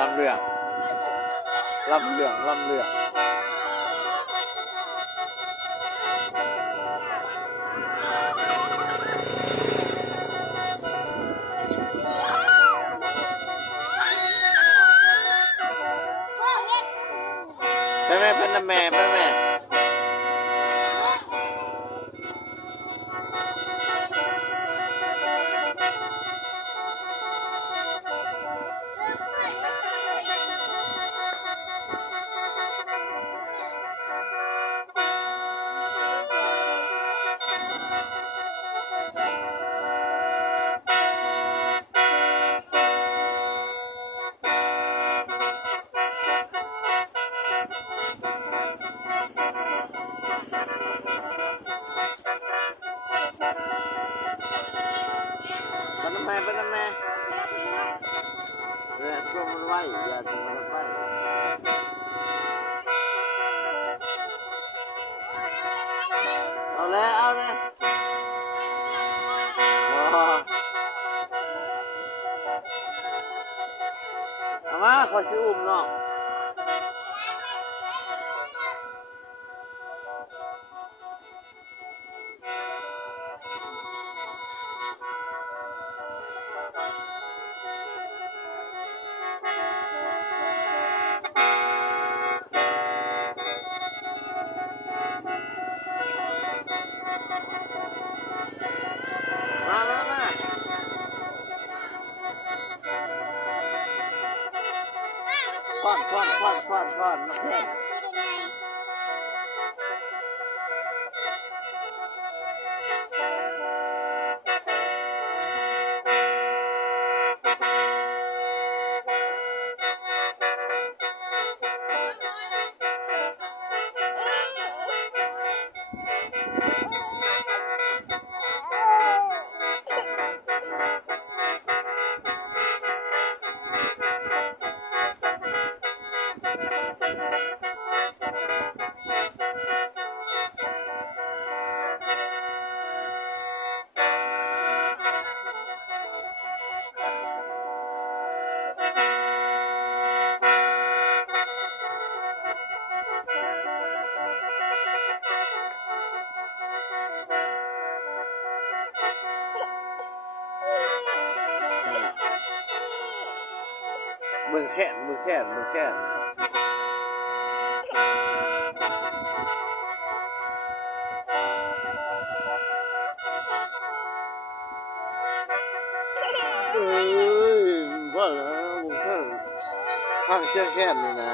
ลำเรื่องลำเรื่องลำเรื่องไปแม่เป็นน้ำแม่ไปแม่เป็นน้ำแม่เป็นน้ำแม่เนี่ยตัวมันไหวอย่าตัวมันไหวเอาเลยเอาเลยเอามาขอชิอุ้มน้องมาฟอนมาเพ่นมือแขนมือแขนมือแขนเอ้ยว่าแล้วมือแขนข้างเชือกแขนนี่นะ